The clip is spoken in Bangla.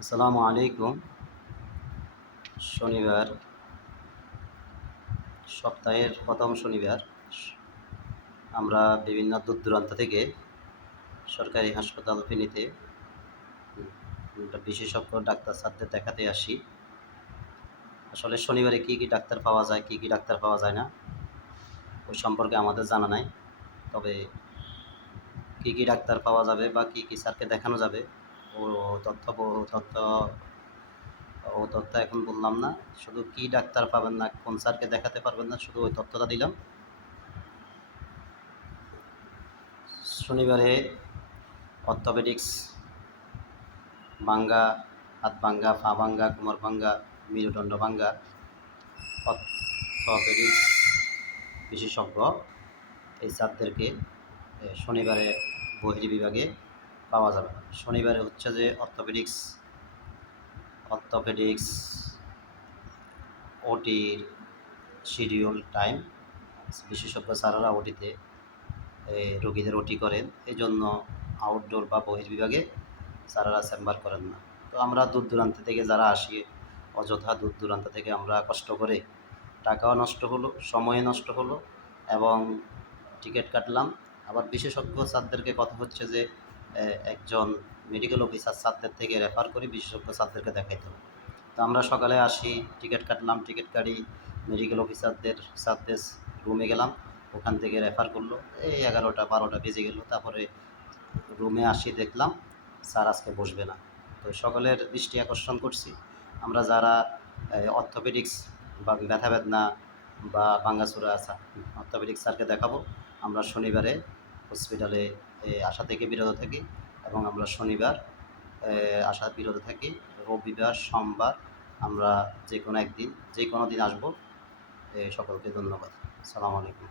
আসসালামু আলাইকুম। শনিবার, সপ্তাহের প্রথম শনিবার আমরা বিভিন্ন দূর-দূরান্ত থেকে সরকারি হাসপাতাল ফেনীতে বিশেষজ্ঞ ডাক্তার স্যারদের দেখাতে আসি। আসলে শনিবারে কী ডাক্তার পাওয়া যায়, কী ডাক্তার পাওয়া যায় না, ওই সম্পর্কে আমাদের জানা নাই। তবে কী ডাক্তার পাওয়া যাবে বা কী স্যারকে দেখানো যাবে ও তথ্য তথ্য ও তথ্য এখন বললাম না। শুধু কী ডাক্তার পাবেন না, কোন স্যারকে দেখাতে পারবেন না, শুধু ওই তথ্যটা দিলাম। শনিবারে অর্থোপেডিক্স, ভাঙ্গা, হাত ভাঙ্গা, পা ভাঙ্গা, কোমর ভাঙ্গা, মেরুদণ্ড ভাঙ্গা, অর্থোপেডিক্স বিশেষজ্ঞ এই স্যারদেরকে শনিবারে বহির্বিভাগে পাওয়া যাবে। শনিবারে হচ্ছে যে অর্থোপেডিক্স ওটির শিডিউল টাইম। বিশেষজ্ঞ স্যারেরা ওটিতে রোগীদের ওটি করেন, এই জন্য আউটডোর বা বহির্বিভাগে স্যারেরা চেম্বার করেন না। তো আমরা দূর দূরান্ত থেকে যারা আসি, অযথা দূর দূরান্ত থেকে আমরা কষ্ট করে টাকাও নষ্ট হলো, সময় নষ্ট হলো এবং টিকিট কাটলাম। আবার বিশেষজ্ঞ স্যারদেরকে কথা হচ্ছে যে একজন মেডিকেল অফিসার স্যারদের থেকে রেফার করি বিশেষজ্ঞ স্যারদেরকে দেখাইতে হবে। তো আমরা সকালে আসি, টিকিট কাটলাম, টিকিট কাটি মেডিকেল অফিসারদের স্যারদের রুমে গেলাম, ওখান থেকে রেফার করলো। এই 11টা-12টা বেজে গেল। তারপরে রুমে আসি, দেখলাম স্যার আজকে বসবে না। তো সকলের দৃষ্টি আকর্ষণ করছি, আমরা যারা অর্থোপেডিক্স বা ব্যথা বেদনা বা ভাঙ্গাচোরা অর্থোপেডিক্স স্যারকে দেখাবো, আমরা শনিবারে হসপিটালে আসা থেকে বিরত থাকি এবং আমরা শনিবার আসা বিরত থাকি। রবিবার, সোমবার আমরা যে কোনো একদিন, যে কোনো দিন আসবো। সকলকে ধন্যবাদ। আসসালামু আলাইকুম।